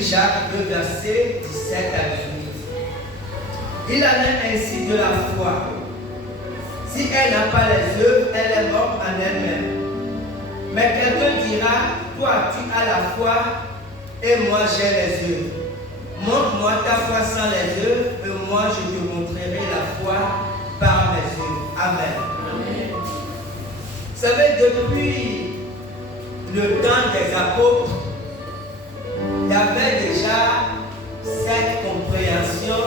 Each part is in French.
lis Jacques 2, versets 17 à 18. Il en est ainsi de la foi. Si elle n'a pas les œuvres, elle est morte en elle-même. Mais quelqu'un dira, toi tu as la foi et moi j'ai les œuvres. Montre-moi ta foi sans les œuvres et moi je te montrerai la foi par mes œuvres. Amen. Amen. Vous savez, depuis le temps des apôtres, il y avait déjà cette compréhension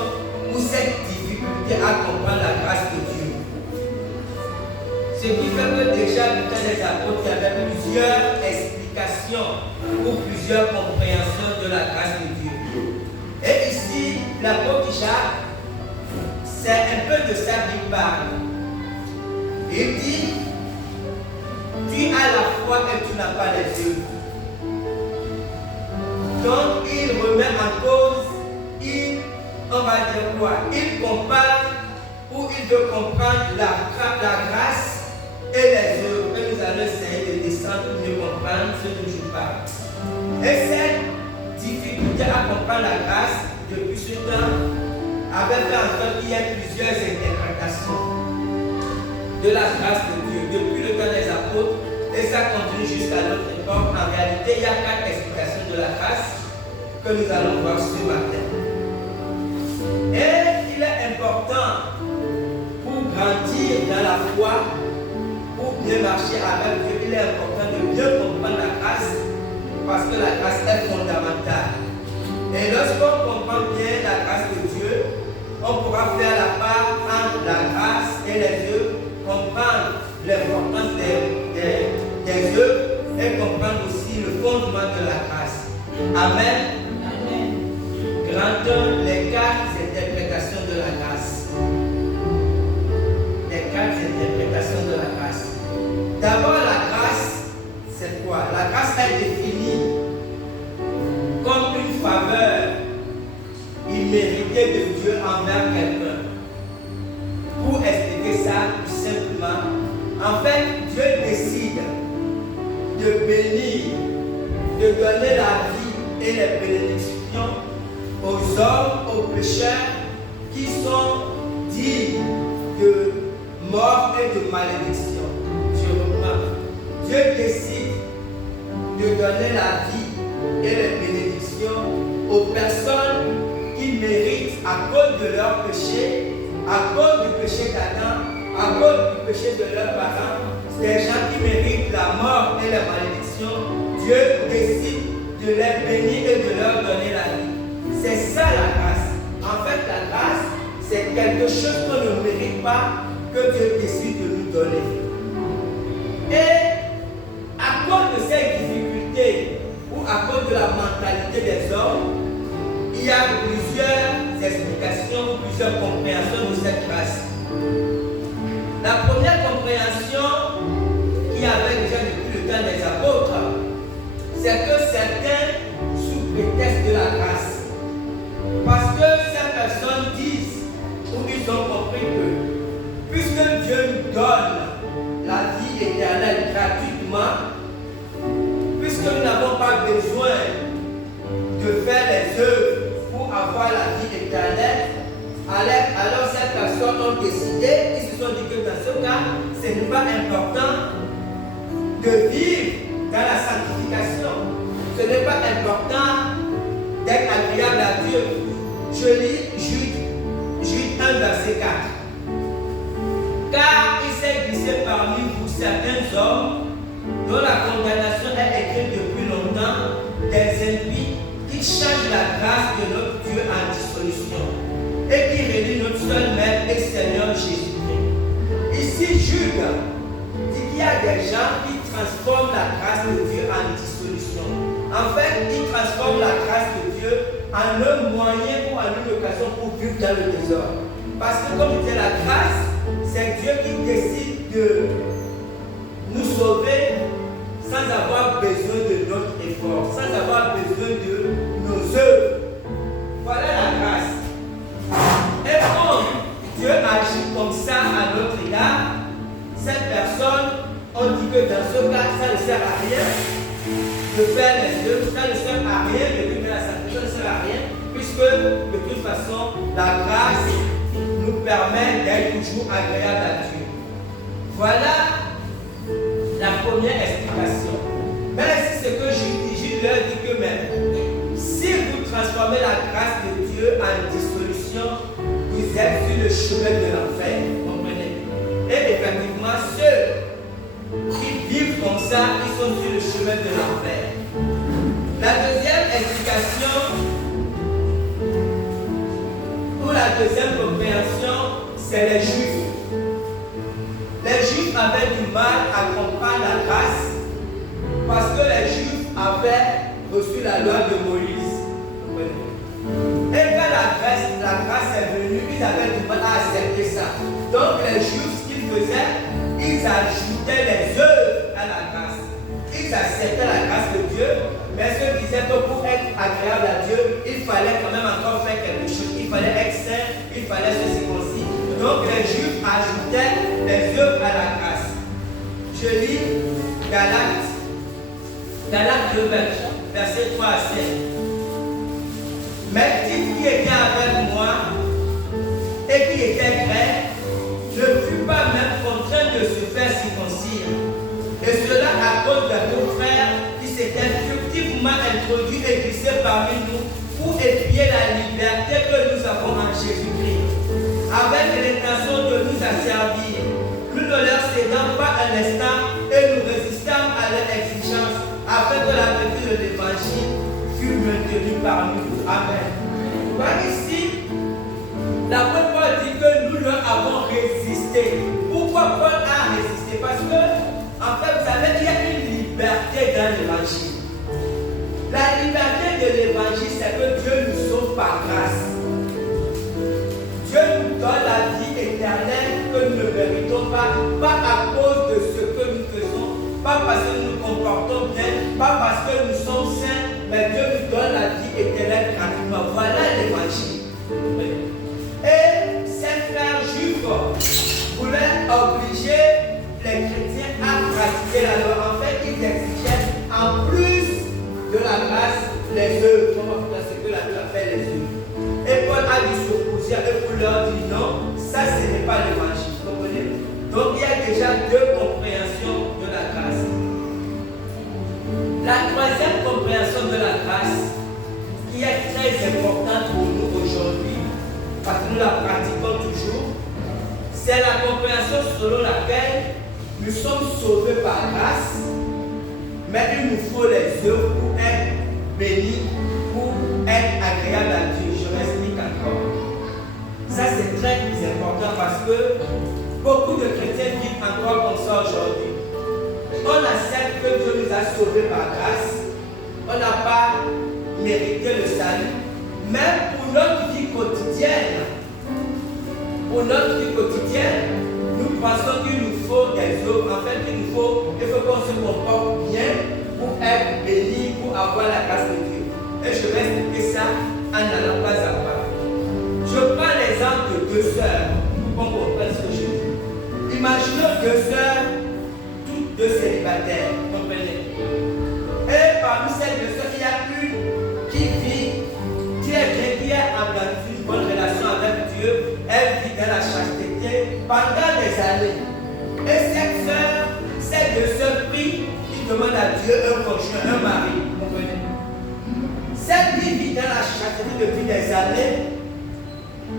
ou cette difficulté à comprendre la grâce de Dieu. Ce qui fait que déjà du temps des apôtres, il y avait plusieurs explications ou plusieurs compréhensions de la grâce de Dieu. Et ici, l'apôtre Jacques, c'est un peu de ça qu'il parle. Il dit, tu as la foi et tu n'as pas les œuvres. Donc, il remet en cause, on va dire quoi? Il compare ou il veut comprendre la grâce et les œuvres. Et nous allons essayer de descendre pour mieux comprendre ce dont je parle. Et cette difficulté à comprendre la grâce depuis ce temps avait fait en sorte qu'il y ait plusieurs interprétations de la grâce de Dieu depuis le temps des apôtres et ça continue jusqu'à notre époque. En réalité, il y a 4 explications de la grâce que nous allons voir ce matin. Et il est important pour grandir dans la foi, pour bien marcher avec Dieu, il est important de bien comprendre la grâce parce que la grâce est fondamentale. Et lorsqu'on comprend bien la grâce de Dieu, on pourra faire la part entre la grâce et les œuvres, comprendre l'importance des œuvres et comprendre aussi le fondement de la grâce. Amen. Amen. Grandons les 4 interprétations de la grâce. Les 4 interprétations de la grâce. D'abord, la grâce, c'est quoi? La grâce est définie comme une faveur imméritée de Dieu envers quelqu'un. Pour expliquer ça tout simplement, en fait, Dieu décide de bénir, de donner la vie et les bénédictions aux hommes, aux pécheurs qui sont dignes de mort et de malédiction. Dieu décide de donner la vie et les bénédictions aux personnes qui méritent à cause de leur péché, à cause du péché d'Adam, à cause du péché de leurs parents, des gens qui méritent la mort et la malédiction. Dieu décide de les bénir et de leur donner la vie. C'est ça la grâce. En fait, la grâce, c'est quelque chose qu'on ne mérite pas, que Dieu décide de nous donner. Et à cause de ces difficultés ou à cause de la mentalité des hommes, il y a plusieurs explications, plusieurs compréhensions de cette grâce. La première compréhension qu'il y avait déjà depuis le temps des apôtres, c'est que certains, sous prétexte de la grâce, parce que ces personnes disent, ou ils ont compris que, puisque Dieu nous donne la vie éternelle gratuitement, puisque nous n'avons pas besoin de faire les œuvres pour avoir la vie éternelle, alors ces personnes ont décidé, ils se sont dit que dans ce cas, ce n'est pas important de vivre dans la sanctification. Ce n'est pas important d'être agréable à Dieu. Je lis Jude 1, verset 4. Car il s'est glissé parmi vous certains hommes dont la condamnation est écrite depuis longtemps, des impies qui changent la grâce de notre Dieu en dissolution et qui relient notre seul Maître et Seigneur Jésus-Christ. Ici, Jude dit qu'il y a des gens qui transforment la grâce de Dieu en dissolution. En fait, ils transforment la grâce de Dieu en un moyen ou en une occasion pour vivre dans le désordre. Parce que comme je disais, la grâce, c'est Dieu qui décide de nous sauver sans avoir besoin de notre effort, sans avoir besoin de nos œuvres. Voilà la grâce. Et comme Dieu agit comme ça à notre égard, cette personne, on dit que dans ce cas, ça ne sert à rien de faire les œuvres, ça ne sert à rien de vivre la sanctification, ça ne puisque de toute façon, la grâce nous permet d'être toujours agréable à Dieu. Voilà la première explication. Mais c'est ce que je leur dis que même, si vous transformez la grâce de Dieu en dissolution, vous êtes sur le chemin de l'enfer. Comprenez? Et effectivement, ceux qui vivent comme ça, ils sont sur le chemin de l'enfer. La deuxième explication, ou la deuxième compréhension, c'est les Juifs. Les Juifs avaient du mal à comprendre la grâce parce que les Juifs avaient reçu la loi de Moïse. Et quand la grâce est venue, ils avaient du mal à accepter ça. Donc les Juifs, ce qu'ils faisaient, ils ajoutaient les œuvres à la grâce. Ils acceptaient la grâce de Dieu, mais ceux disaient que pour être agréable à Dieu, il fallait quand même encore faire quelque chose. Il fallait être saint, il fallait se circoncire. Donc les Juifs ajoutaient les œuvres à la grâce. Je lis Galates 2, verset 3 à 7. Mais Tite qui était avec moi et qui était grec ne fut pas même contraint de se faire circoncire. Et cela à cause de nos frères qui s'étaient furtivement introduits et glissés parmi nous pour épier la liberté que nous avons en Jésus-Christ, avec l'intention de nous asservir. Nous ne leur cédons pas un instant et nous résistons à leur exigence, afin que la vérité de l'évangile fût maintenue parmi nous. Amen. Donc ici, l'apôtre Paul dit que nous leur avons résisté. Pourquoi Paul a résisté? Parce que, en fait, vous savez, il y a une liberté dans l'évangile. La liberté de l'évangile, c'est que Dieu nous sauve par grâce. Dieu nous donne la vie éternelle que nous ne méritons pas à cause de ce que nous faisons, pas parce que nous nous comportons bien, pas parce que nous sommes saints, mais Dieu nous donne la vie éternelle gratuitement. Voilà l'évangile. Et ces frères juifs voulaient obliger les chrétiens à pratiquer la loi. En fait, ils exigeaient en plus de la grâce les œuvres. Comment faire ce que la Bible appelle les œuvres? Et Paul a dû s'opposer et pour leur dire non, ça ce n'est pas l'évangile. Comprenez? Donc il y a déjà deux compréhensions de la grâce. La troisième compréhension de la grâce, qui est très importante pour nous aujourd'hui, parce que nous la pratiquons toujours, c'est la compréhension selon laquelle nous sommes sauvés par grâce, mais il nous faut les œuvres pour être bénis, pour être agréables à Dieu. Je m'explique encore. Ça c'est très important parce que beaucoup de chrétiens vivent encore comme ça aujourd'hui. On accepte que Dieu nous a sauvés par grâce. On n'a pas mérité le salut. Même pour notre vie quotidienne, nous pensons qu'il nous faut des œuvres. En fait, il faut qu'on se comporte bien pour être béni, pour avoir la grâce de Dieu. Et je vais expliquer ça en allant pas à pas. Je prends l'exemple de deux sœurs pour qu'on comprenne ce que je dis. Imaginons deux sœurs, toutes deux célibataires, comprenez. Et parmi ces deux sœurs, il y a une qui vit, qui est bien, qui est en une bonne relation avec Dieu. Elle vit dans la chasteté pendant des années. Et cette sœur, ces deux sœurs prient, qui demandent à Dieu un conjoint, un mari, comprenez. Celle qui vit dans la chasteté depuis des années,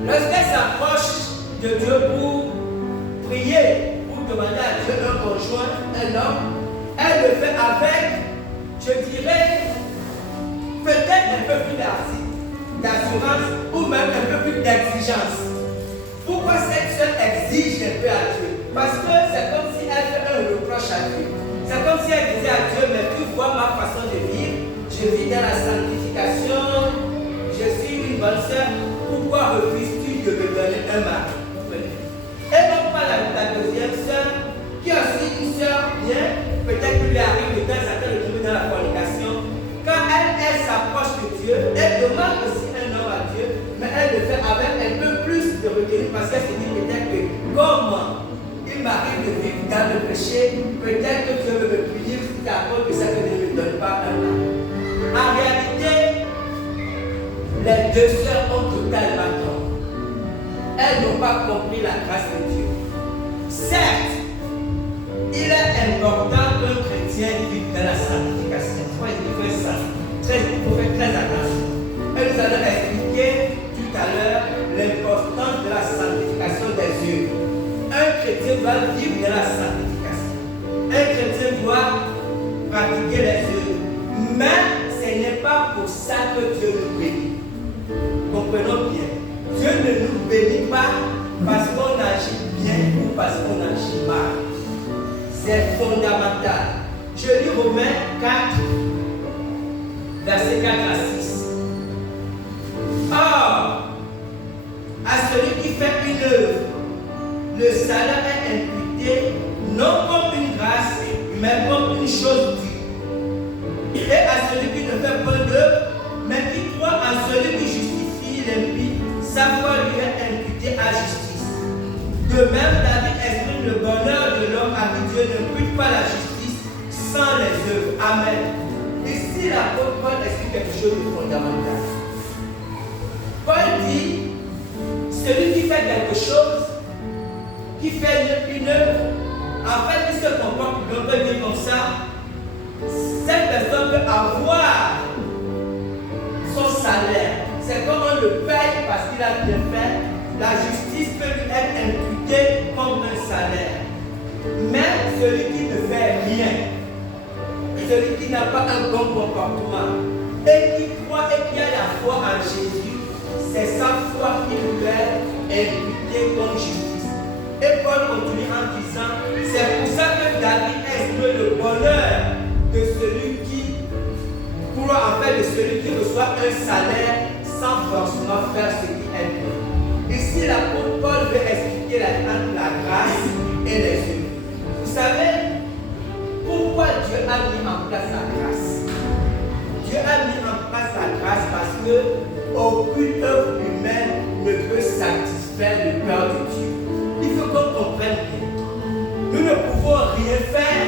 lorsqu'elle s'approche de Dieu pour prier, pour demander à Dieu un conjoint, un homme, elle le fait avec, je dirais, peut-être un peu plus d'assurance ou même un peu plus d'exigence. Pourquoi cette sœur exige un peu à Dieu? Parce que c'est comme si elle fait un reproche à Dieu. C'est comme si elle disait à Dieu, mais tu vois ma façon de vivre, je vis dans la sanctification, je suis une bonne sœur, pourquoi refuses-tu de me donner un mari? Et non pas la deuxième sœur, qui est aussi une sœur bien, peut-être qu'il lui arrive de temps en temps de tomber dans la fornication. Quand elle s'approche de Dieu, elle demande aussi un homme à Dieu, mais elle le fait avec un peu plus de retenue parce qu'elle se dit peut-être que comme il m'arrive de vivre dans le péché, peut-être que Dieu veut me punir si à cause de ça que Dieu ne me donne pas un homme. En réalité, les deux sœurs ont totalement tort. Elles n'ont pas compris la grâce de Dieu. Certes, il est important qu'un chrétien vive dans la sanctification. Il faut faire très attention. Et nous allons expliquer tout à l'heure l'importance de la sanctification des œuvres. Un chrétien doit vivre dans la sanctification. Un chrétien doit pratiquer les œuvres. Mais ce n'est pas pour ça que Dieu nous bénit. Comprenons bien. Dieu ne nous bénit pas parce qu'on agit bien ou parce qu'on agit mal. C'est fondamental. Je lis Romains 4, versets 4 à 6. Or, à celui qui fait une œuvre, le salaire est imputé non comme une grâce, mais comme une chose due. Et à celui qui ne fait pas d'œuvre, mais qui croit en celui qui justifie l'impie, sa foi lui est imputée à justice. De même, David exprime le bonheur de l'homme à qui Dieu n'impute pas la justice sans les œuvres. Amen. Ici, l'apôtre Paul explique quelque chose de fondamental. Paul dit, celui qui fait quelque chose, qui fait une œuvre, en fait, il se comporte, on peut dire comme ça, cette personne peut avoir son salaire. C'est comme on le paye parce qu'il a bien fait. La justice peut lui être imputée comme un salaire. Mais celui qui ne fait rien, celui qui n'a pas un bon comportement et qui croit et qui a la foi en Jésus, c'est sa foi qui lui est imputée comme justice. Et Paul continue en disant, c'est pour ça que David exprime le bonheur de celui qui croit, en fait, de celui qui reçoit un salaire sans forcément faire ce qui est bon. Ici, l'apôtre Paul veut expliquer entre la grâce et les œuvres. Vous savez pourquoi Dieu a mis en place la grâce? Dieu a mis en place la grâce parce que aucune œuvre humaine ne peut satisfaire le cœur de Dieu. Il faut qu'on comprenne bien. Nous ne pouvons rien faire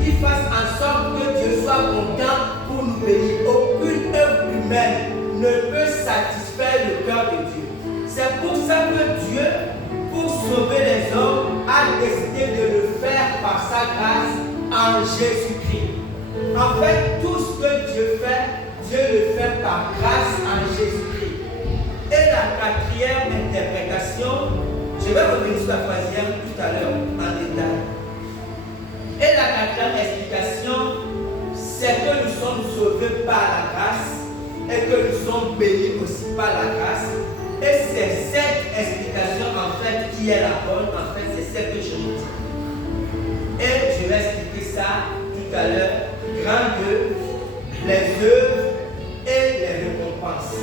qui fasse en sorte que Dieu soit content pour nous bénir. Aucune œuvre humaine ne peut satisfaire le cœur de Dieu. C'est pour ça que Dieu, pour sauver les hommes, a décidé de le faire par sa grâce en Jésus-Christ. En fait, tout ce que Dieu fait, Dieu le fait par grâce en Jésus-Christ. Et la quatrième interprétation, je vais revenir sur la troisième tout à l'heure en détail. Et la quatrième explication, c'est que nous sommes sauvés par la grâce et que nous sommes bénis aussi par la grâce. Et c'est cette explication en fait qui est la bonne, en fait c'est celle que je vous dis. Et je vais expliquer ça tout à l'heure. Grand 2, les œuvres et les récompenses.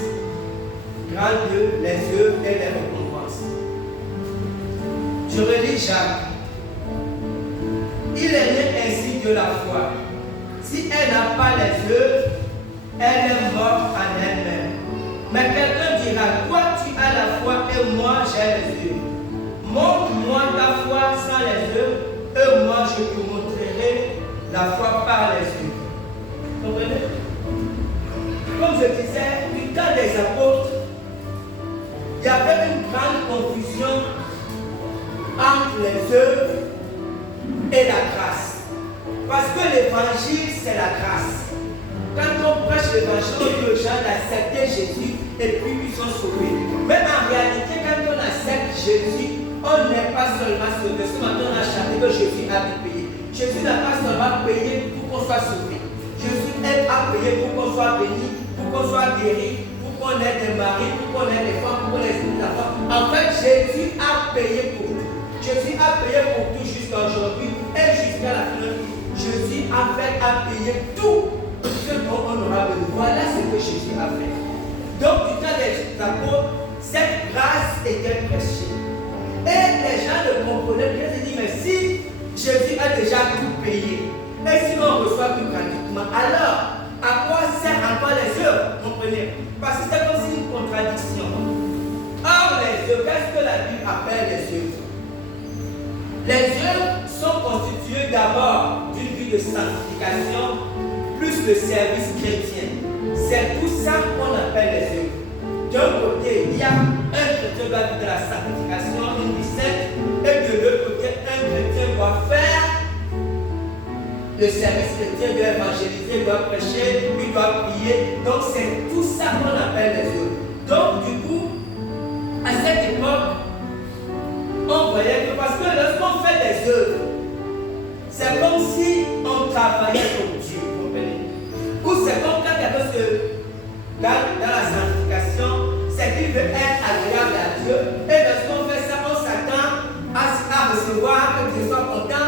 Grand 2, les œuvres et les récompenses. Je relis Jacques. Il est né ainsi de la foi. Si elle n'a pas les œuvres, elle est morte en elle-même. Mais quelqu'un dira, toi tu as la foi et moi j'ai les œuvres. Montre-moi ta foi sans les œuvres et moi je te montrerai la foi par les œuvres. Comprenez? Comme je disais, du temps des apôtres, il y avait une grande confusion entre les œuvres et la grâce. Parce que l'évangile, c'est la grâce. Quand on prêche l'évangile, on dit aux gens d'accepter Jésus et puis ils sont sauvés. Mais en réalité, quand on accepte Jésus, on n'est pas seulement sauvé. Ce matin, on a chanté que Jésus a tout payé. Jésus n'a pas seulement payé pour qu'on soit sauvé. Jésus a payé pour qu'on soit béni, pour qu'on soit guéri, pour qu'on ait des maris, pour qu'on ait des femmes, pour qu'on ait des enfants. En fait, Jésus a payé pour tout. Jésus a payé pour tout jusqu'à aujourd'hui et jusqu'à la fin de la vie. Jésus a payé tout ce dont on aura besoin. Voilà ce que Jésus a fait. Donc, du temps des apôtres, cette grâce était prêchée. Et les gens le comprenaient bien. Ils se disent, mais si Jésus a déjà tout payé, et si on reçoit tout gratuitement, alors à quoi sert encore les œuvres? Comprenez? Parce que c'est comme si une contradiction. Or, les œuvres, qu'est-ce que la Bible appelle les œuvres? Les œuvres sont constituées d'abord d'une vie de sanctification plus le service chrétien. C'est tout ça qu'on appelle les œuvres. d'un côté, il y a un chrétien doit vivre de la sanctification, une vie sainte, et de l'autre côté, un chrétien doit faire le service chrétien, doit évangéliser, doit prêcher, il doit prier. Donc c'est tout ça qu'on appelle les œuvres. Donc du coup, à cette époque, on voyait que parce que lorsqu'on fait des œuvres, c'est comme si on travaillait pour Dieu, vous comprenez? Ou c'est comme quand quelqu'un se dans la sanctification, c'est qu'il veut être agréable à Dieu. Et lorsqu'on fait ça, on s'attend à recevoir, que Dieu soit content,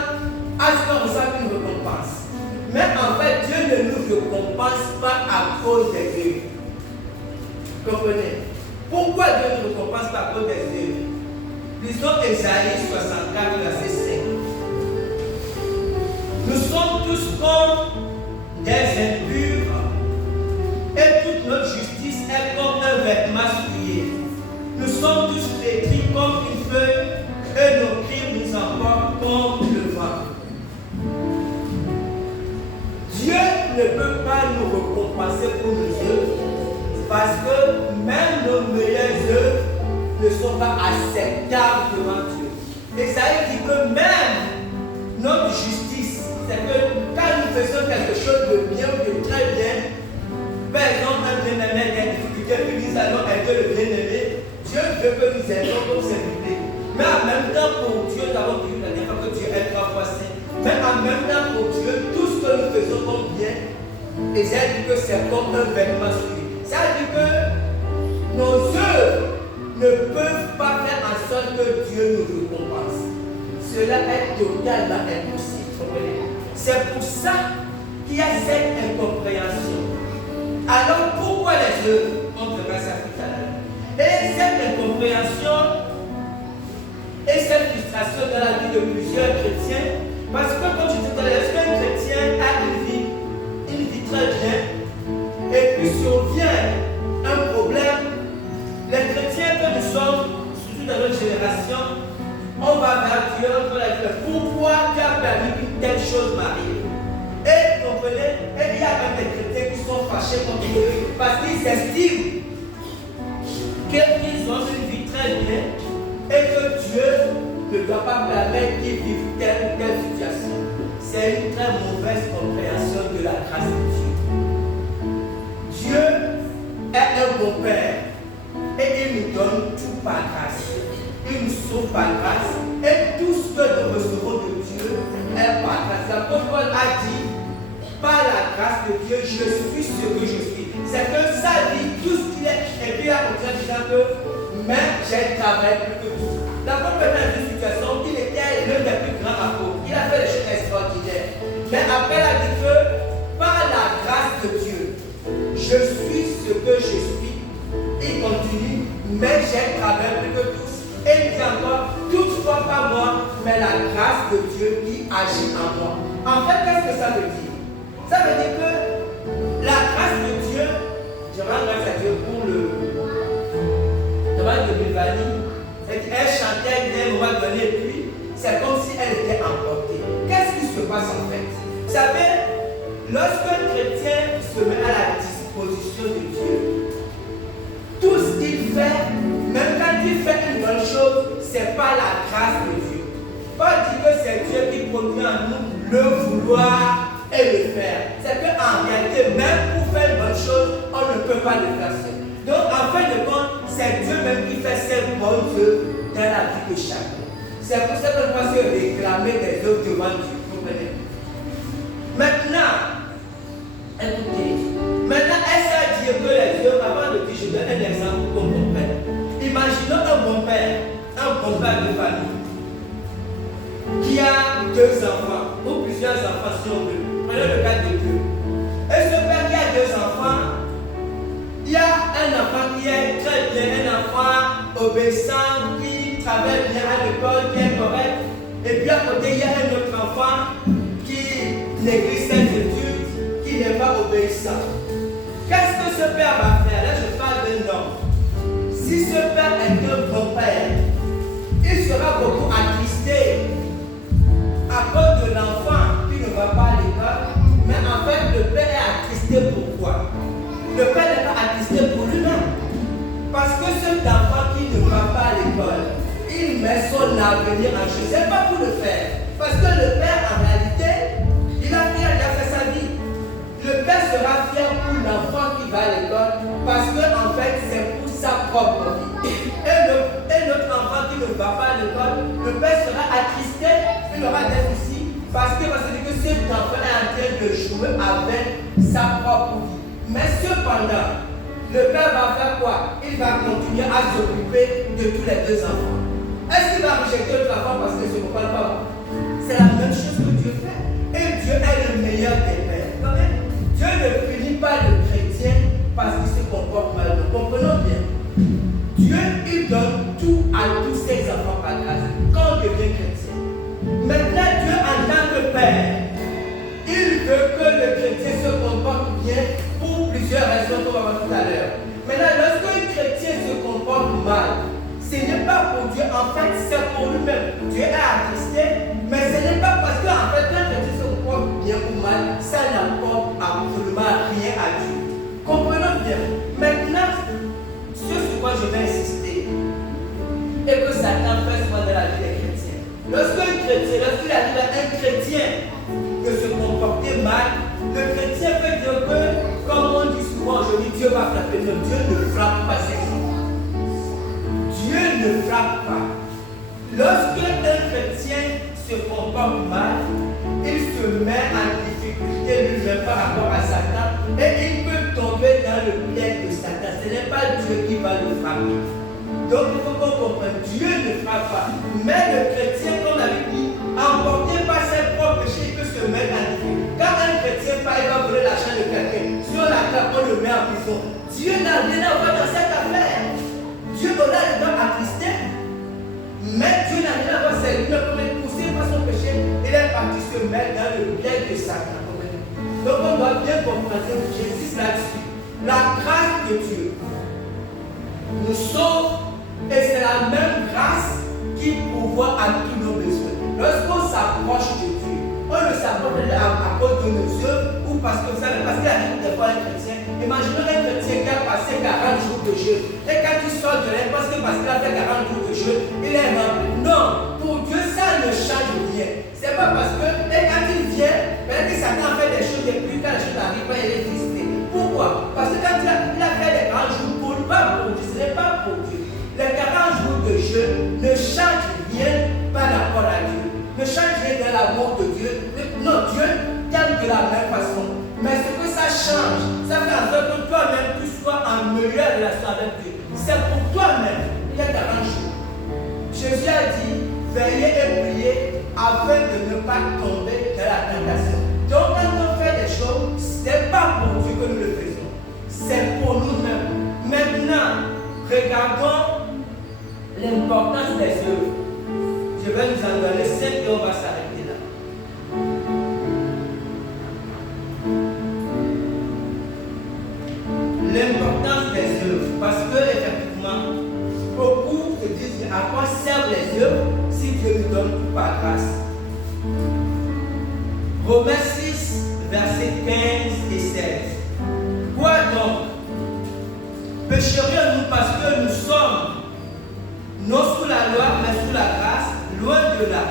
à ce qu'on reçoive une récompense. Mais en fait, Dieu ne nous récompense pas à cause des œuvres. Vous comprenez? Pourquoi Dieu ne nous récompense pas à cause des œuvres? Lisons Ésaïe 64, verset 5. Nous sommes tous comme des impurs et toute notre justice est comme un vêtement souillé. Nous sommes tous flétris comme une feuille et nos crimes nous emportent comme le vent. Dieu ne peut pas nous récompenser pour nos œuvres parce que même nos meilleures œuvres ne sont pas acceptables devant Dieu. Et ça dit que même notre justice, c'est que quand nous faisons quelque chose de bien ou de très bien, par exemple un bien-aimé a des difficultés, puis nous allons aider le bien-aimé, Dieu veut que nous aidions comme c'est public. Mais en même temps pour Dieu, nous avons dit la dernière fois que Dieu est 3 fois saint. Mais en même temps pour Dieu, tout ce que nous faisons comme bien, et ça dit que c'est comme un vêtement souillé. Ça dit que nos œuvres ne peuvent pas faire en sorte que Dieu nous récompense. Cela est totalement impossible. C'est pour ça qu'il y a cette incompréhension. Alors pourquoi les œuvres? On verra ça tout à l'heure. Et cette incompréhension et cette frustration dans la vie de plusieurs chrétiens, parce que comme je disais tout à l'heure, lorsqu'un chrétien a une vie très bien, et puis survient un problème, les chrétiens que nous sommes, surtout dans notre génération, on va vers Dieu, on va dire pourquoi tu as permis qu'une telle chose m'arrive. Et vous comprenez, et il y a même des chrétiens qui sont fâchés contre Dieu parce qu'ils estiment qu'ils ont une vie très bien et que Dieu ne doit pas permettre qu'ils vivent telle ou telle situation. C'est une très mauvaise compréhension de la grâce de Dieu. Dieu est un bon Père. Et il nous donne tout par grâce. Il nous sauve par grâce. Et tout ce que nous recevons de Dieu est par grâce. L'apôtre Paul a dit, par la grâce de Dieu, je suis ce que je suis. C'est que sa vie, tout ce qu'il est. Et puis il a continué en disant que même j'ai travaillé plus que tout. L'apôtre Paul dans une situation, il était l'un des plus grands apôtres. Il a fait des choses extraordinaires. Mais après, il a dit que par la grâce de Dieu, je suis ce que je suis. Il continue, mais j'ai travaillé plus que tous. Et il dit encore, toutefois pas moi, mais la grâce de Dieu qui agit en moi. En fait, qu'est-ce que ça veut dire? Ça veut dire que la grâce de Dieu, je rends grâce à Dieu pour le domaine de Bélanie, elle chantait à un moment donné, et puis c'est comme si elle était emportée. Qu'est-ce qui se passe en fait? Vous savez, lorsqu'un chrétien se met à la disposition de Dieu, tout ce qu'il fait, même quand il fait une bonne chose, c'est pas la grâce de Dieu. Paul dit que c'est Dieu qui produit en nous le vouloir et le faire. C'est qu'en réalité, même pour faire une bonne chose, on ne peut pas le faire seul. Donc en fin de compte, c'est Dieu même qui fait ses bonnes œuvres dans la vie de chacun. C'est pour ça qu'on doit se réclamer des œuvres devant Dieu. Vous comprenez? Maintenant, écoutez, est-ce à dire que les œuvres, avant de dire, je donne un exemple pour qu'on comprenne. Imaginons un bon père de famille, qui a 2 enfants, ou plusieurs enfants si on veut. Prenez le cas de 2. Et ce père qui a 2 enfants, il y a un enfant qui est très bien, un enfant obéissant, qui travaille bien à l'école, qui est correct. Et puis à côté, il y a un autre enfant qui néglige ses études, qui n'est pas obéissant. Qu'est-ce que ce père va faire? Là, je parle d'un homme. Si ce père est un bon père, il sera beaucoup attristé à cause de l'enfant qui ne va pas à l'école. Mais en fait, le père est attristé pourquoi? Le père n'est pas attristé pour lui-même. avenir en jeu. Ce n'est pas pour le faire. Parce que le Père, en réalité, il a fait sa vie. Le Père sera fier pour l'enfant qui va à l'école parce qu'en fait, c'est pour sa propre vie. Et notre enfant qui ne va pas à l'école, le Père sera attristé, il aura des soucis parce que cet enfant est en train de jouer avec sa propre vie. Mais cependant, le Père va faire quoi? Il va continuer à s'occuper de tous les deux enfants. Est-ce qu'il va rejeter l'autre enfant parce que je ne parle pas? C'est la même chose que Dieu fait. Et Dieu est le meilleur des pères. Quand même, Dieu ne punit pas le chrétien parce qu'il se comporte mal. Nous comprenons bien. Dieu, il donne tout à tous ses enfants par grâce quand on devient chrétien. Maintenant, Dieu en tant que Père, il veut que le chrétien se comporte bien pour plusieurs raisons qu'on va voir tout à l'heure. Maintenant, lorsqu'un chrétien se comporte mal, ce n'est pas pour Dieu, en fait, c'est pour lui-même. Dieu est attristé, mais ce n'est pas parce qu'en fait, quand chrétien se comporte bien ou mal, ça n'apporte absolument rien à Dieu. Comprenons bien. Maintenant, sur quoi je vais insister, et que Satan fait souvent dans la vie des chrétiens. Lorsqu'il arrive à un chrétien de se comporter mal, le chrétien peut dire que, comme on dit souvent aujourd'hui, Dieu va frapper. Non, Dieu ne frappe pas ses enfants. Dieu ne frappe pas. Lorsqu'un chrétien se comporte mal, il se met en difficulté lui-même par rapport à Satan et il peut tomber dans le piège de Satan. Ce n'est pas Dieu qui va le frapper. Donc il faut qu'on comprenne, Dieu ne frappe pas. Mais le chrétien, comme la Bible dit, emporté par ses propres péchés, il peut se mettre en difficulté. Quand un chrétien part, il va voler l'argent de quelqu'un, si on l'attaque, on le met en prison. Dieu n'a rien à voir dans cette affaire. Dieu aura le temps attristé, mais Dieu n'a rien à voir, c'est lui comme il est poussé par son péché, il est parti se mettre dans le piège de Satan. Donc on doit bien comprendre, j'insiste là-dessus. La grâce de Dieu nous sauve et c'est la même grâce qui pourvoit à tous nos besoins. Lorsqu'on s'approche de Dieu, on ne s'approche à cause de nos œuvres ou parce que vous savez, parce qu'il y a des fois un chrétien. Imaginez un chrétien qui a passé 40 jours de jeûne. Et quand il sort de là, parce qu'il a fait 40 jours de jeûne, il est rempli. Non, pour Dieu, ça ne change rien. C'est pas parce que, et quand il vient, peut-être que Satan fait des choses et puis quand les choses n'arrivent pas, il est triste. Pourquoi? Parce que quand il a fait les 40 jours pour lui, pas pour Dieu, ce n'est pas pour Dieu. Les 40 jours de jeûne ne changent rien par rapport à Dieu. Ne change rien dans l'amour de Dieu. Non, Dieu t'aime de la même façon. Mais ce que ça change, ça fait en sorte que toi-même tu sois en meilleure relation avec Dieu. C'est pour toi-même. Il y a 40 jours. Jésus a dit, veillez et priez afin de ne pas tomber dans la tentation. Donc quand on fait des choses, ce n'est pas pour Dieu que nous le faisons. C'est pour nous-mêmes. Maintenant, regardons l'importance des œuvres. Je vais nous en donner 5 et on va s'arrêter là. L'importance des œuvres. Parce que, effectivement, beaucoup se disent à quoi servent les œuvres si Dieu nous donne tout par grâce. Romains 6, versets 15 et 16. Quoi donc? Pécherions-nous parce que nous sommes non sous la loi, mais sous la grâce? Loin de là.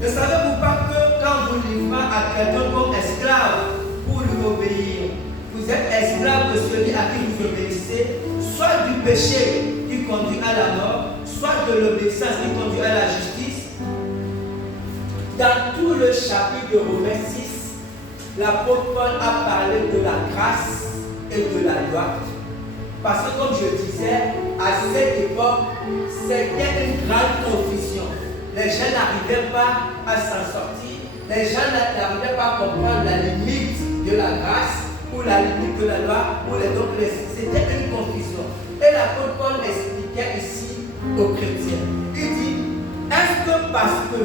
Ne savez-vous pas que quand vous livrez à quelqu'un comme esclave pour lui obéir, vous êtes esclave de celui à qui vous obéissez, soit du péché qui conduit à la mort, soit de l'obéissance qui conduit à la justice? Dans tout le chapitre de Romains 6, l'apôtre Paul a parlé de la grâce et de la loi. Parce que comme je disais, à cette époque, c'était une grande confusion. Les gens n'arrivaient pas à s'en sortir. Les gens n'arrivaient pas à comprendre la limite de la grâce ou la limite de la loi. C'était une confusion. Et l'apôtre Paul expliquait ici aux chrétiens. Il dit, est-ce que parce que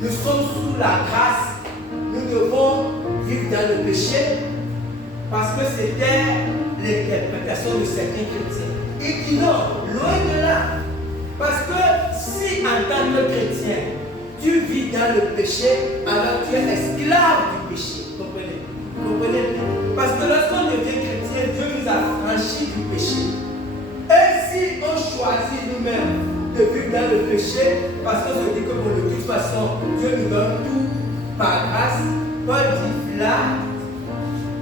nous sommes sous la grâce, nous devons vivre dans le péché? Parce que c'était l'interprétation de certains chrétiens. Il dit non, loin de là. Parce que si en tant que chrétien, tu vis dans le péché, alors tu es esclave du péché. Comprenez? Comprenez? Parce que lorsqu'on devient chrétien, Dieu nous a franchis du péché. Et si on choisit nous-mêmes de de vivre dans le péché parce qu'on se dit que bon, de toute façon, Dieu nous donne tout par grâce. Paul dit là,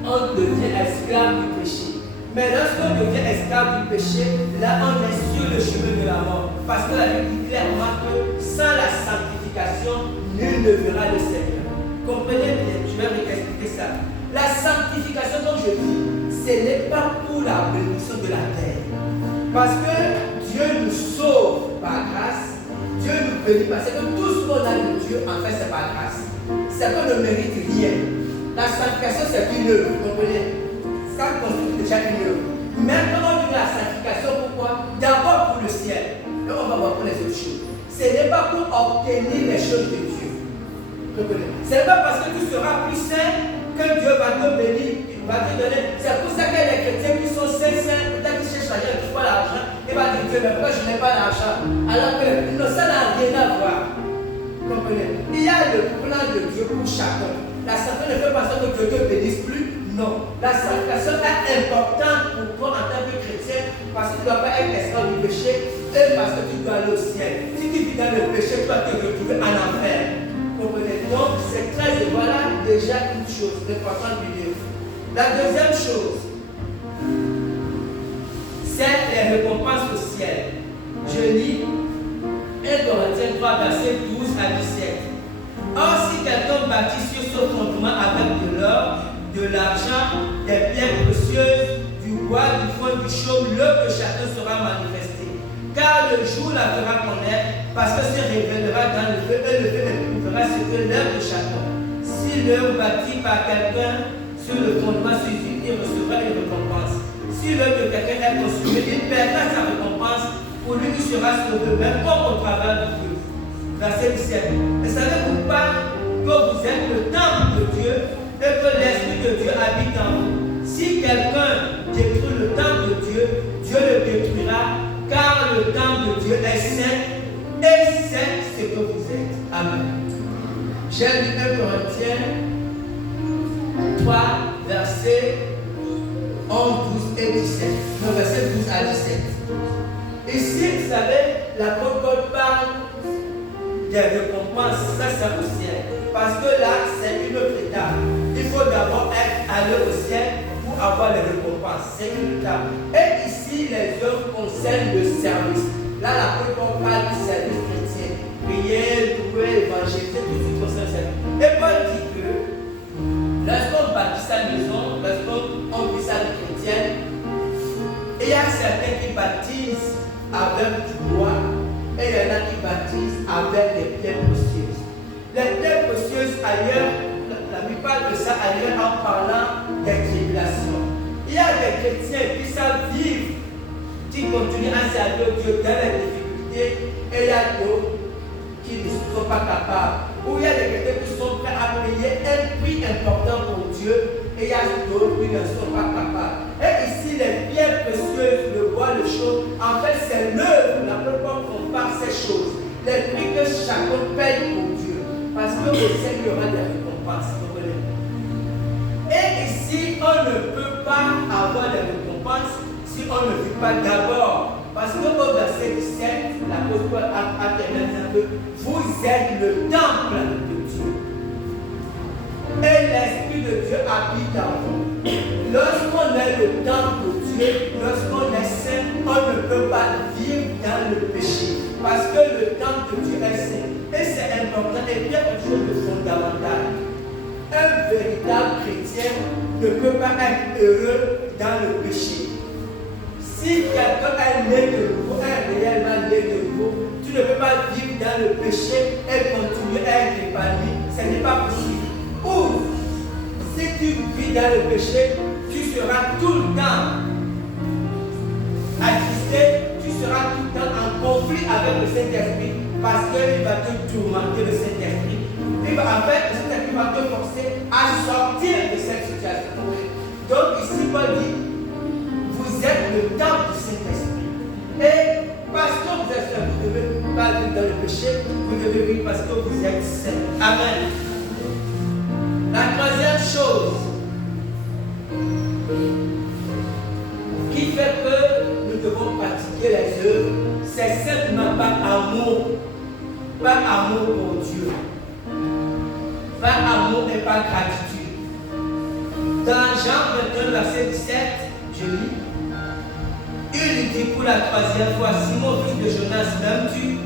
on devient esclave du péché. Mais lorsqu'on devient esclave du péché, là on est sur le chemin de la mort. Parce que la Bible dit clairement que sans la sanctification, nul ne verra le Seigneur. Comprenez bien, je vais vous expliquer ça. La sanctification, comme je dis, ce n'est pas pour la bénédiction de la terre. Parce que Dieu nous sauve par grâce, Dieu nous bénit parce que tout ce qu'on a de Dieu, en fait, c'est par grâce. C'est qu'on ne mérite rien. La sanctification, c'est une œuvre, vous comprenez? Ça constitue déjà une œuvre. Maintenant, on dit la sanctification, pourquoi? D'abord pour le ciel. Et on va voir pour les autres choses. Ce n'est pas pour obtenir les choses de Dieu. Ce n'est pas parce que tu seras plus saint que Dieu va te bénir, il va te donner. C'est pour ça qu'il y a des chrétiens qui sont saints, peut-être qu'ils cherchent l'argent, ils ne trouvent pas l'argent. Il va dire Dieu, mais pourquoi je n'ai pas l'argent? Alors que non, ça n'a rien à voir. Comprenez? Il y a le plan de Dieu pour chacun. La sanctification ne fait pas ça que Dieu te bénisse plus. Non. La sanctification est importante pour toi en tant que chrétien parce que tu ne dois pas être esclave du péché et parce que tu dois aller au ciel. Si tu vis dans le péché, tu vas te retrouver en enfer. Comprenez? Donc, c'est très, voilà déjà une chose, l'importance du Dieu. La deuxième chose, c'est les récompenses au ciel. Je lis 1 Corinthiens 3, versets 12 à 17. Or, si quelqu'un bâtit sur ce fondement avec de l'or, de l'argent, des pierres précieuses, du bois, du foin, du chaume, l'œuvre de chacun sera manifestée. Car le jour la fera connaître, parce que se révélera dans le feu, et le feu éprouvera ce que l'œuvre de chacun. Si l'œuvre bâtie par quelqu'un sur le fondement suscite, il recevra une récompense. Si l'œuvre de quelqu'un est consumée, il perdra sa récompense. Pour lui qui sera sauvé, même comme au travers de Dieu. Verset 17. Et savez-vous pas que vous êtes le temple de Dieu et que l'Esprit de Dieu habite en vous? Si quelqu'un détruit le temple de Dieu, Dieu le détruira, car le temple de Dieu est saint et c'est ce que vous êtes. Amen. J'ai lu 1 Corinthiens 3, versets 11, 12 et 17. Non, versets 12 à 17. Ici, vous savez, l'apôtre Paul parle des récompenses, ça c'est au ciel. Parce que là, c'est une autre étape. Il faut d'abord aller au ciel pour avoir les récompenses. C'est une étape. Et ici, les œuvres concernent le service. Là, l'apôtre Paul parle du service chrétien. Prier, louer, évangéliser, tout ce qui concerne le service. Et Paul dit que lorsqu'on bâtit sa maison, lorsqu'on vit sa vie chrétienne, il y a certains qui baptisent avec du bois et il y en a qui baptisent avec des pierres précieuses. Les pierres précieuses ailleurs, la Bible parle de ça ailleurs en parlant des tribulations. Il y a des chrétiens qui savent vivre, qui continuent à servir Dieu dans les difficultés et il y a d'autres qui ne sont pas capables. Ou il y a des chrétiens qui sont prêts à payer un prix important pour Dieu et il y a d'autres qui ne sont pas capables. Et ici, les pierres précieuses, le bois, le chaud, en fait, c'est l'œuvre. La plupart compare ces choses. Les prix que chacun paye pour Dieu. Parce que au ciel, il y aura des récompenses. Et ici, on ne peut pas avoir des récompenses si on ne vit pas d'abord. Parce que au verset 17, l'apôtre Paul a terminé disant que vous êtes le temple de Dieu. Et l'Esprit de Dieu habite en vous. Lorsqu'on est le temple de Dieu, lorsqu'on est saint, on ne peut pas vivre dans le péché. Parce que le temple de Dieu est saint. Et c'est important. Et il y a quelque chose de fondamental. Un véritable chrétien ne peut pas être heureux dans le péché. Si quelqu'un est né de nouveau, est réellement né de nouveau, tu ne peux pas vivre dans le péché et continuer à être épanoui. Ce n'est pas possible. Ou, si tu vis dans le péché, tu seras tout le temps attristé, tu seras tout le temps en conflit avec le Saint-Esprit parce qu'il va te tourmenter, le Saint-Esprit. En fait, le Saint-Esprit va te forcer à sortir de cette situation. Donc ici, Paul dit, vous êtes le temple du Saint-Esprit. Et parce que vous êtes saint, vous ne devez pas vivre dans le péché, vous devez vivre parce que vous êtes saint. Amen. La troisième chose qui fait que nous devons pratiquer les œuvres, c'est simplement par amour. Par amour pour Dieu. Par amour et par gratitude. Dans Jean 21, verset 17, je lis. Il lui dit pour la troisième fois, Simon, fils de Jonas, m'aimes-tu?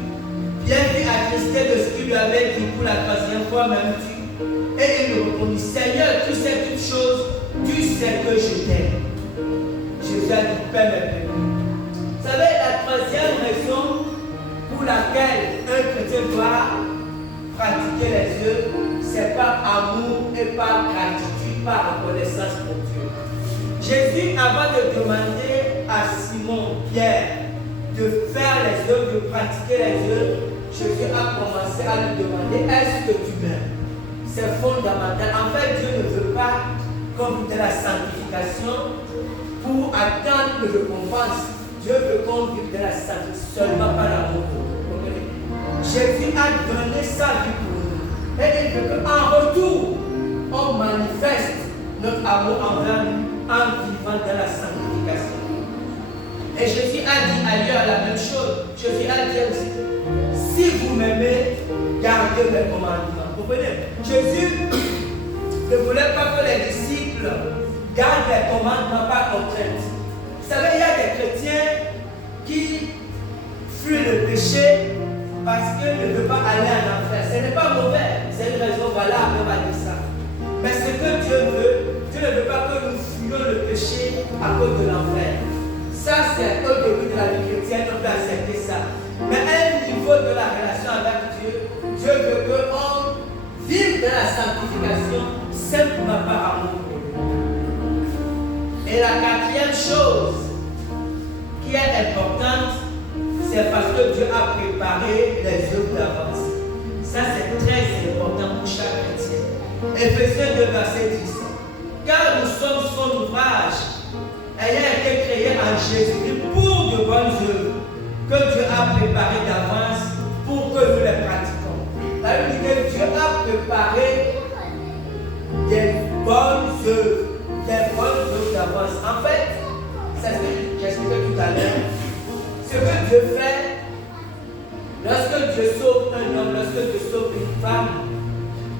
Pierre fut attristé de ce qu'il lui avait dit pour la troisième fois, m'aimes-tu? Et il lui répondit, Seigneur, tu sais toutes choses, tu sais que je t'aime. Jésus a dit, Père, mes. Vous savez, la troisième raison pour laquelle un chrétien doit pratiquer les œuvres, c'est par amour et par gratitude, par reconnaissance pour Dieu. Jésus, avant de demander à Simon Pierre de faire les œuvres, de pratiquer les œuvres, Jésus a commencé à lui demander, est-ce que tu m'aimes? C'est fondamental. En fait, Dieu ne veut pas qu'on vive de la sanctification pour attendre que je compense. Dieu veut qu'on vive de la sanctification seulement par l'amour. Jésus a donné sa vie pour nous. Et il veut qu'en retour, on manifeste notre amour envers lui en vivant dans la sanctification. Et Jésus a dit ailleurs la même chose. Jésus a dit aussi, si vous m'aimez, gardez mes commandements. Vous comprenez? Jésus ne voulait pas que les disciples gardent les commandements par contrainte. Vous savez, il y a des chrétiens qui fuient le péché parce qu'ils ne veulent pas aller en enfer. Ce n'est pas mauvais, c'est une raison valable, on va dire ça. Mais ce que Dieu veut, Dieu ne veut pas que nous fuyions le péché à cause de l'enfer. Ça, c'est au début de la vie chrétienne, on peut accepter ça. Mais à un niveau de la relation avec Dieu, Dieu veut qu'on vive de la sanctification simplement par amour. Et la quatrième chose qui est importante, c'est parce que Dieu a préparé les œuvres d'avance. Ça, c'est très important pour chaque chrétien. Éphésiens 2, verset 10. Car nous sommes son ouvrage, ayant été créés en Jésus-Christ pour de bonnes œuvres que Dieu a préparées d'avance pour que nous les pratiquions. Ça veut dire que Dieu a préparé des bonnes œuvres. Des bonnes œuvres d'avance. En fait, c'est ce que j'expliquais tout à l'heure. Ce que Dieu fait, lorsque Dieu sauve un homme, lorsque Dieu sauve une femme,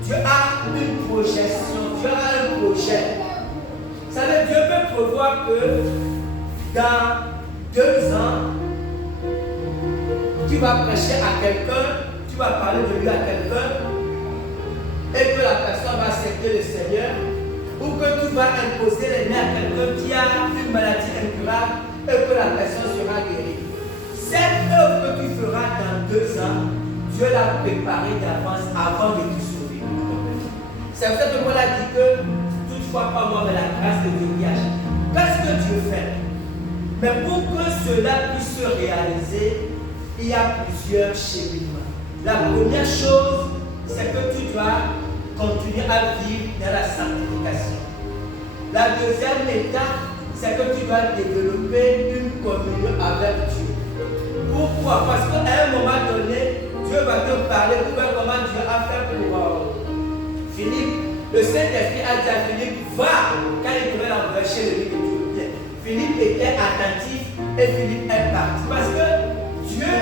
Dieu a une projection, Dieu a un projet. Ça veut dire Dieu peut prévoir que dans 2 ans, tu vas prêcher à quelqu'un, tu vas parler de lui à quelqu'un, et que la personne va accepter le Seigneur, ou que tu vas imposer les mains à quelqu'un qui a une maladie incurable, et que la personne sera guérie. Cette œuvre que tu feras dans 2 ans, Dieu l'a préparée d'avance avant de te sauver. C'est pour ça que Paul a dit que toutefois pas moi, mais la grâce de Dieu qui agit. Qu'est-ce que Dieu fait? Mais pour que cela puisse se réaliser, il y a plusieurs cheminements. La première chose, c'est que tu dois continuer à vivre dans la sanctification. La deuxième étape, c'est que tu dois développer une communion avec Dieu. Pourquoi? Parce qu'à un moment donné, Dieu va te parler pour voir comment Dieu a fait pour Philippe. Le Saint-Esprit a dit à Philippe, va, quand il devait l'envoyer chez le livre de Dieu. Philippe était attentif et Philippe est parti. Parce que Dieu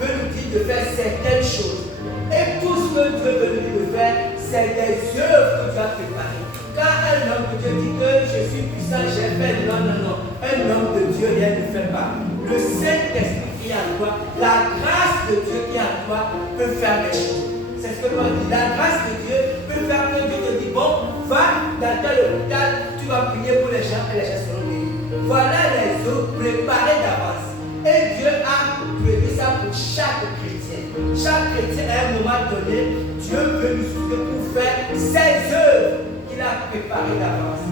veut nous dire de faire certaines choses. Et tout ce que Dieu veut nous dire de faire, c'est des œuvres que Dieu a préparées. Quand un homme de Dieu dit que je suis puissant, j'ai fait, non. Un homme de Dieu, rien ne fait pas. Le Saint-Esprit qui est en toi, la grâce de Dieu qui est en toi peut faire des choses. C'est ce que Paul dit. La grâce de Dieu peut faire que Dieu te dit, bon, va dans tel hôpital, tu vas prier pour les gens et les gens seront guéris. Voilà les œuvres préparées d'avance. Et Dieu a prévu ça pour chaque chrétien. Chaque chrétien, à un moment donné, Dieu veut nous soutenir pour faire ces œuvres qu'il a préparées d'avance.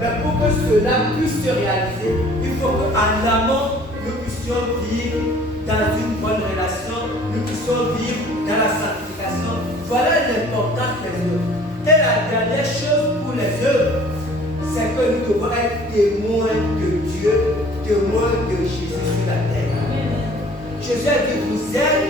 Mais pour que cela puisse se réaliser, il faut qu'en amont, nous puissions vivre dans une bonne relation, nous puissions vivre dans la sanctification. Voilà l'importance des œuvres. Et la dernière chose pour les œuvres, c'est que nous devons être témoins de Dieu, témoins de Jésus sur la terre. Jésus a dit, vous êtes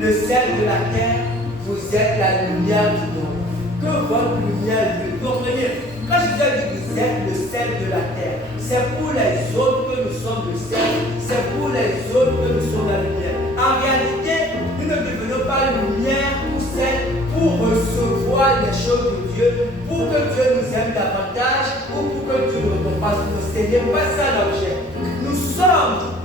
le sel de la terre, vous êtes la lumière du monde. Que votre lumière brille. Comprenez? Quand Jésus a dit, vous êtes le sel de la terre, c'est pour les autres que nous sommes le sel, c'est pour les autres que nous sommes la lumière. Ce n'est pas ça l'objet. Nous sommes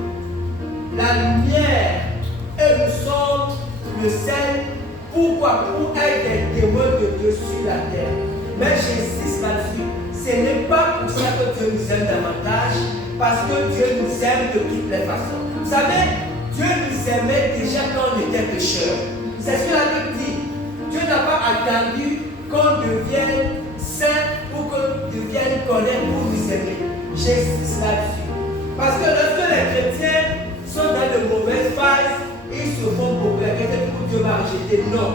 la lumière et nous sommes le sel. Pourquoi? Pour être des témoins de Dieu sur la terre. Mais j'insiste là-dessus. Ce n'est pas pour ça que Dieu nous aime davantage, parce que Dieu nous aime de toutes les façons. Vous savez, Dieu nous aimait déjà quand on était pécheurs. C'est ce que la Bible dit. Dieu n'a pas attendu qu'on devienne saint pour qu'on devienne connaître pour nous aimer. J'insiste là-dessus. Parce que lorsque les chrétiens sont dans de mauvaises phases, ils se font populaires. Pour Dieu va rejeter. Non.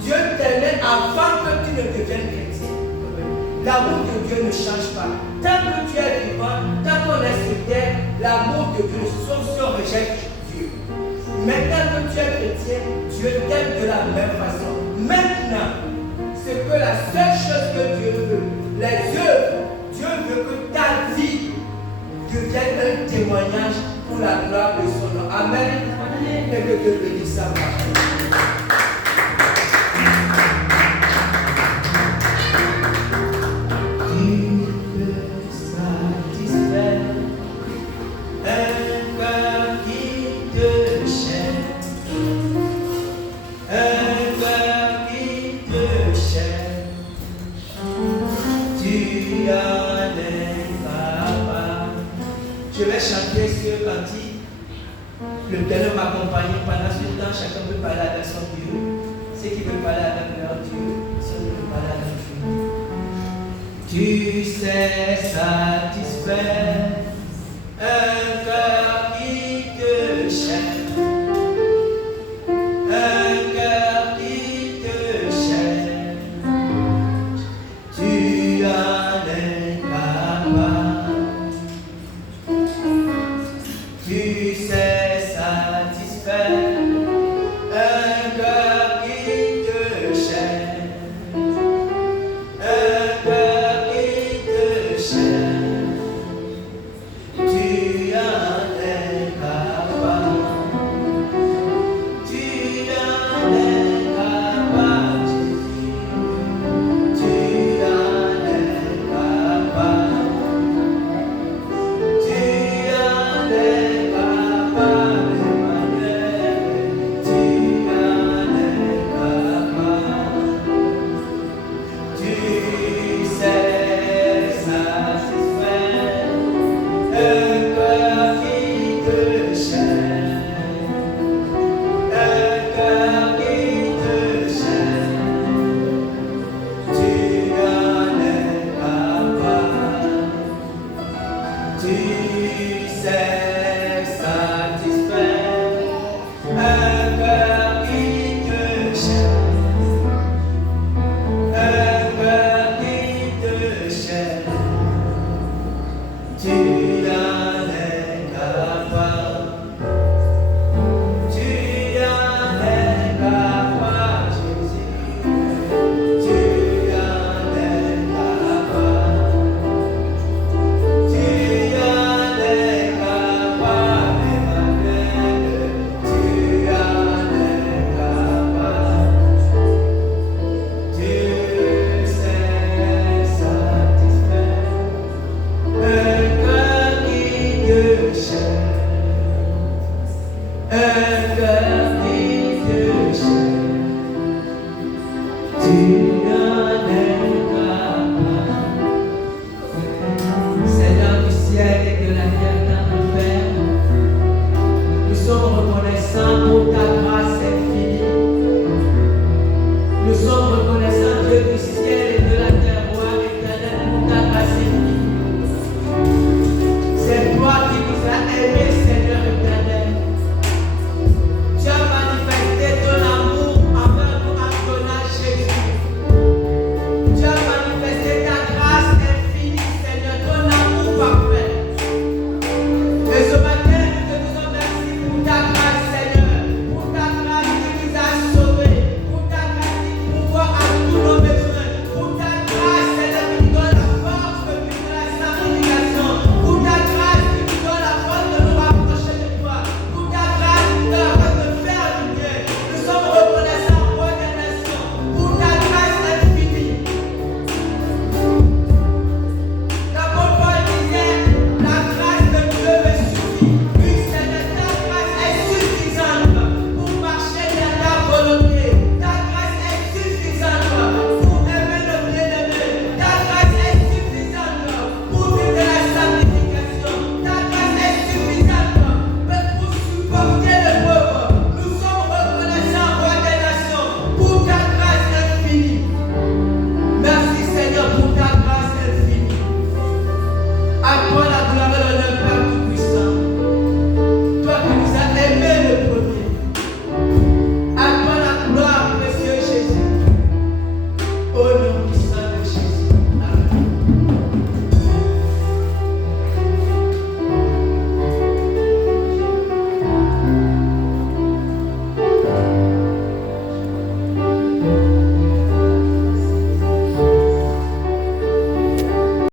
Dieu t'aimait avant que tu ne deviennes chrétien. L'amour de Dieu ne change pas. Tant que tu es vivant, tant qu'on est sur terre, l'amour de Dieu, sauf si on rejette Dieu. Maintenant que tu es chrétien, Dieu t'aime de la même façon. Maintenant, c'est que la seule chose que Dieu veut, les œuvres, Dieu veut que ta vie devienne un témoignage pour la gloire de son nom. Amen. Et que Dieu bénisse sa parole. Je vais chanter ce cantique. Le ténor m'accompagne pendant ce temps. Chacun peut parler avec son Dieu. Ceux qui veulent parler avec leur Dieu, ceux qui veulent parler avec Dieu. Tu sais satisfaire un cœur